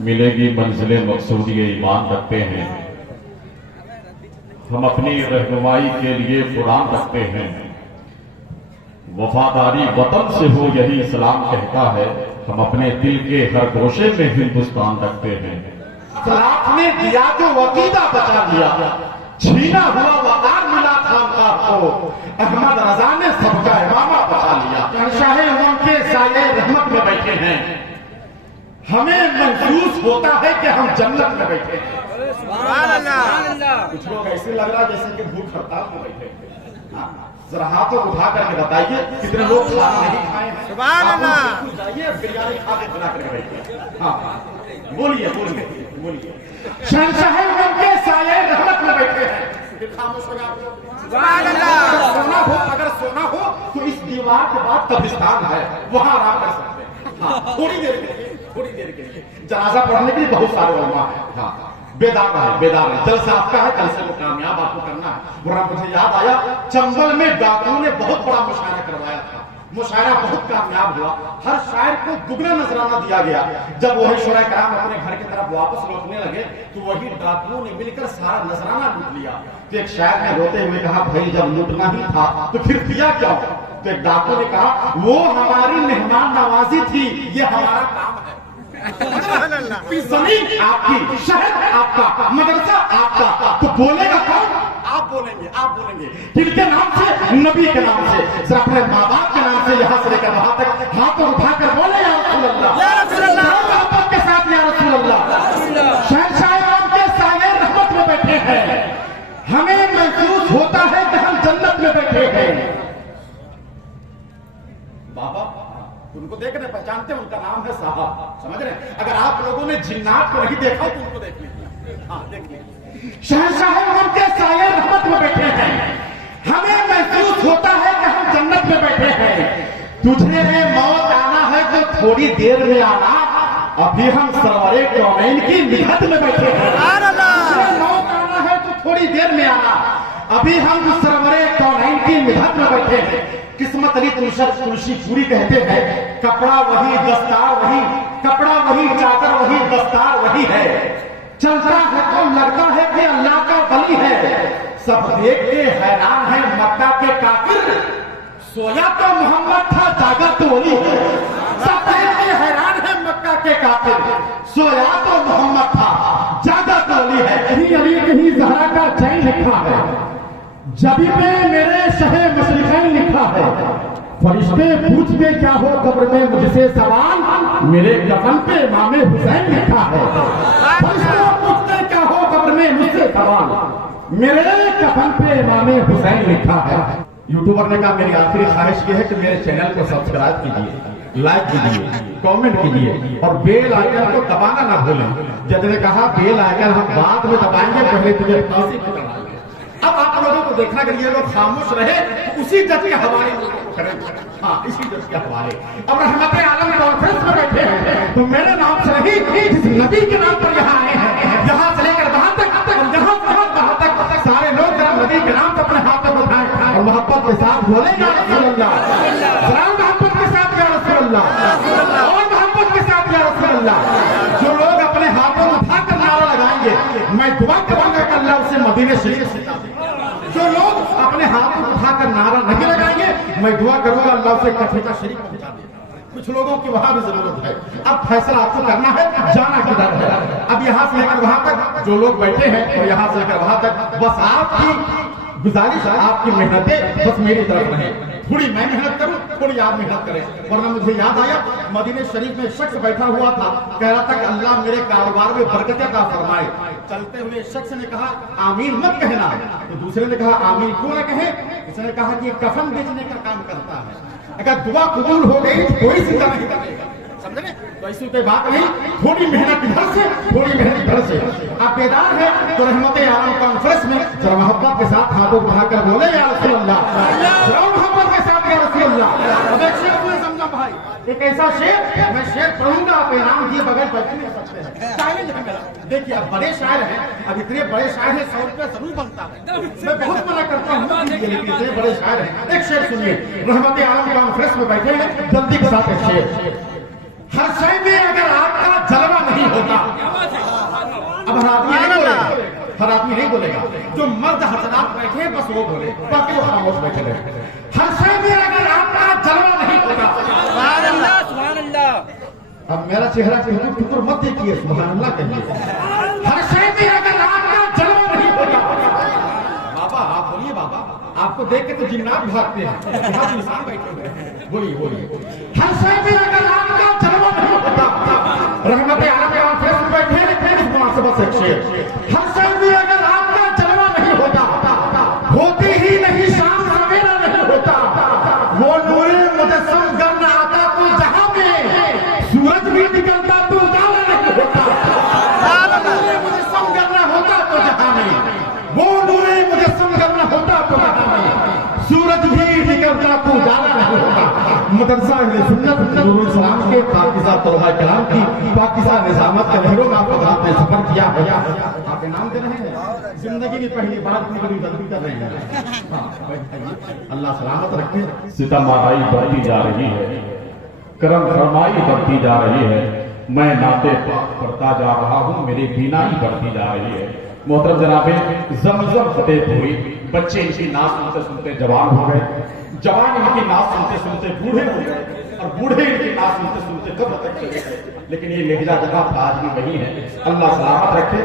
मिलेगी मंजिले मकसूद ये ईमान रखते हैं। हम अपनी रहनुमाई के लिए कुरान रखते हैं। वफादारी वतन से हो यही इस्लाम कहता है। हम अपने दिल के हर गोशे में हिंदुस्तान रखते हैं। सलाफ ने दिया जो वकीदा बचा लिया, छीना हुआ वकार मिला खानका को, अहमद रजा ने सबका इमामा बचा लिया। शाहे उनके साये रहमत में बैठे हैं। हमें महसूस होता है कि हम जन्नत में बैठे हैं। कुछ लोग ऐसे लग रहा है जैसे कि भूख हड़ताल में बैठे हैं। जरा हाथों उठा करके बताइए कितने लोग खाना नहीं खाए हैं। सुभान अल्लाह। जाइए बिरयानी खा के बना करके बैठिए। हाँ बोलिए बोलिए बोलिए। शहंशाह उनके साये रहमत में बैठे हैं। खामोश हो गए। सुभान अल्लाह। सोना हो, अगर सोना हो तो इस दीवार के बाद कब्रिस्तान है, वहां आराम कर सकते हैं। हाँ थोड़ी देर के लिए, थोड़ी देर के लिए। जनाजा पढ़ने के लिए बहुत सारे उलमा है। हाँ बेदार है, बेदार है। जलसा आपका है, कल से वो कामयाब आपको करना है। वरना मुझे याद आया चंबल में डाकुओं ने बहुत बड़ा मुशायरा करवाया था। मुशायरा बहुत कामयाब हुआ। हर शायर को दुगना नजराना दिया गया। जब वही शुरा कराम अपने घर की तरफ वापस लौटने लगे तो वही डाकुओं ने मिलकर सारा नजराना लूट लिया। तो एक शायर ने रोते हुए कहा, भाई जब लूटना ही था तो फिर दिया क्यों? तो एक डाकू ने कहा, वो हमारी मेहमान नवाजी थी, ये हमारा काम है। जमीन आपकी, शहर आपका, मदरसा आपका, तो बोलेगा कौन? आप बोलेंगे, आप बोलेंगे। किनके नाम से? नबी के नाम से। सिर्फ अपने माँ बाप के नाम से यहां से लेकर वहां तक हाथ उठाकर बोले या रसूल अल्लाह, या रसूल अल्लाह। मोहब्बत के साथ या रसूल अल्लाह। शहंशाह के साये रहमत में बैठे हैं। हमें महसूस होता है कि हम जन्नत में बैठे हैं। बाबा उनको देख रहे, पहचानते हैं, उनका नाम है साहब। समझ रहे? अगर आप लोगों ने जिन्नात को नहीं देखा तो उनको देख लीजिए। हाँ देख लीजिए। शहंशाह उनके साये रहमत में बैठे हैं। हमें महसूस होता है कि हम जन्नत में बैठे हैं। तुझे मौत आना है तो थोड़ी देर में आना, अभी हम सरवरे कौनैन की मिहनत में बैठे हैं। मौत आना है तो थोड़ी देर में आना, अभी हम सरवरे कौनैन की मिहनत में बैठे हैं। किस्मत अली तुलसी पूरी कहते हैं, कपड़ा वही दस्तार वही, कपड़ा वही चादर वही दस्तार वही है। चलता है तो लगता है कि अल्लाह का वली है। सब देख के हैरान है मक्का के काफिर, सोया तो मोहम्मद था जागा तो वली है। सब देख के हैरान है मक्का के काफिर, सोया तो मोहम्मद था जागा तो वली है। कहीं अली कहीं जहरा का चैन लिखा है, जबी पे मेरे शहे मशरिक़ैन लिखा है। फरिश्ते पूछते क्या हो कब्र में मुझसे सवाल, मेरे कफन पे इमाम हुसैन लिखा है। फरिश्ते पूछते क्या हो कब्र में मुझसे सवाल, मेरे कफन पे इमाम हुसैन लिखा है। यूट्यूबर ने कहा मेरी आखिरी ख्वाहिश ये है कि मेरे चैनल को सब्सक्राइब कीजिए, लाइक कीजिए, कमेंट कीजिए और बेल आइकन को दबाना ना भूलें। जज ने कहा बेल आइकन हम बाद में दबाएंगे, पहले तुझे फांसी पर चढ़ाएंगे। अब आप लोगों को देखना कि ये लोग खामोश रहे तो उसी जज के हवाले करेंगे। हाँ इसी जज के हवाले। अब रहमत आलम कॉन्फ्रेंस में बैठे हैं तो मेरे नाम से नहीं, जिस नबी के नाम पर यहाँ आए हैं, यहाँ से लेकर वहां तक और यहाँ तक सारे लोग जरा नबी के नाम से अपने हाथ में उठाएं और मोहब्बत के साथ बोले या रसूल अल्लाह, मोहब्बत के साथ या रसूल अल्लाह, और मोहब्बत के साथ या रसूल अल्लाह। जो लोग अपने हाथों में उठाकर नारा लगाएंगे, मैं दुआ करूंगा कि अल्लाह उसे मदीने शरीफ से। जो लोग अपने हाथ में उठाकर नारा नहीं लगाएंगे, मैं दुआ करूंगा अल्लाह उसे कफीका शरीफ पहुंचा देगा। कुछ लोगों की वहां भी जरूरत है। अब फैसला आपको करना है, जाना किधर है। अब यहाँ से लेकर वहां तक जो लोग बैठे हैं और यहाँ से लेकर वहां तक बस आपकी गुजारिश है, आपकी मेहनतें बस मेरी तरफ रहे। थोड़ी मैं मेहनत करूं, थोड़ी आप मेहनत करें। वरना मुझे याद आया मदीने शरीफ में शख्स बैठा हुआ था, कह रहा था कि अल्लाह मेरे कारोबार में बरकत अता फरमाए। चलते हुए शख्स ने कहा आमीन मत कहना, तो दूसरे ने कहा आमीन क्यों न कहे? उसने कहा कि कफन बेचने का काम करता है, अगर दुआ कबूल हो गई तो कोई चिंता नहीं करेगा। समझ रहे? तो ऐसी कोई बात नहीं, थोड़ी मेहनत इधर से, थोड़ी मेहनत इधर से। आप बेदार है तो रहमत आलम कॉन्फ्रेंस में जरा मोहब्बत के साथ हाथों बढ़ाकर बोले या रसूल अल्लाह, मोहब्बत के साथ या रसूल अल्लाह। अब एक शेर को समझा भाई, एक ऐसा शेर मैं शेर पढ़ूंगा, आप इनाम दिए बगैर बैठ नहीं सकते हैं। चैलेंज है मेरा। देखिए अब बड़े शायर हैं, अब इतने बड़े शायर हैं 100 रुपया जरूर बनता है। मैं बहुत मना करता हूँ लेकिन इतने बड़े शायर हैं। एक शेर सुनिए, रहमत आलम कॉन्फ्रेंस में बैठे हैं, जल्दी के साथ एक शेर। हर शय में अगर आपका जलवा नहीं नहीं होता। अब हर आदमी नहीं बोलेगा, हर आदमी नहीं बोलेगा। जो मर्द हजरात बैठे हैं बस वो बोले, बाकी वो खामोश बैठे रहे। हर शय में अगर आपका जलवा नहीं होता, सुभान अल्लाह, सुभान अल्लाह। अब मेरा चेहरा पे हुजूर फिक्र मत देखिए, सुभान अल्लाह कहिए। हर शय में अगर आपका जलवा नहीं होता, बाबा आप बोलिए बाबा, आपको देख के तो जिन्नात भागते हैं, यहाँ इंसान बैठे हुए हैं। बोलिए बोलिए। हर शय में अगर आपका जलवा नहीं होता, रहमत आलम के ऑफिस में बैठे मुनासिबत से शेर, हर शय में अगर आपका जलवा नहीं होता, होती ही नहीं शाम सवेरा नहीं होता, वो नूरे मुजस्सम गर न आता तो जहां में सूरज भी निकलता तो उजाला नहीं होता। नूरे मुजस्सम गर न होता तो जहां में, वो नूरे मुजस्सम गर न होता तो जहां में सूरज भी निकलता तो उजाला नहीं होता। मदरसा अहले सुन्नत नूरुल सलाम के पाकिज़ा तलबा कलाम की पाकिज़ा निज़ामत के लहरों में आपने सफर किया है। आप इनाम दे रहे हैं, जिंदगी की पहली बार इतनी बड़ी गलती कर रहे हैं। अल्लाह सलामत रखे। सितमगाई बढ़ती जा रही है, करम फरमाई बढ़ती जा रही है, मैं नाते पाक पढ़ता जा रहा हूँ, मेरी बीनाई बढ़ती जा रही है। मोहतरम जनाबे, ज़मज़म फतेह हुई, बच्चे इनकी नाच सुनते सुनते जवान हो गए, जवान इनकी नाच सुनते सुनते बूढ़े हो गए, और बूढ़े इनकी नाच सुनते सुनते कब्र तक चले गए। लेकिन ये लहजा जगह आज भी वही है। अल्लाह सलामत रखे।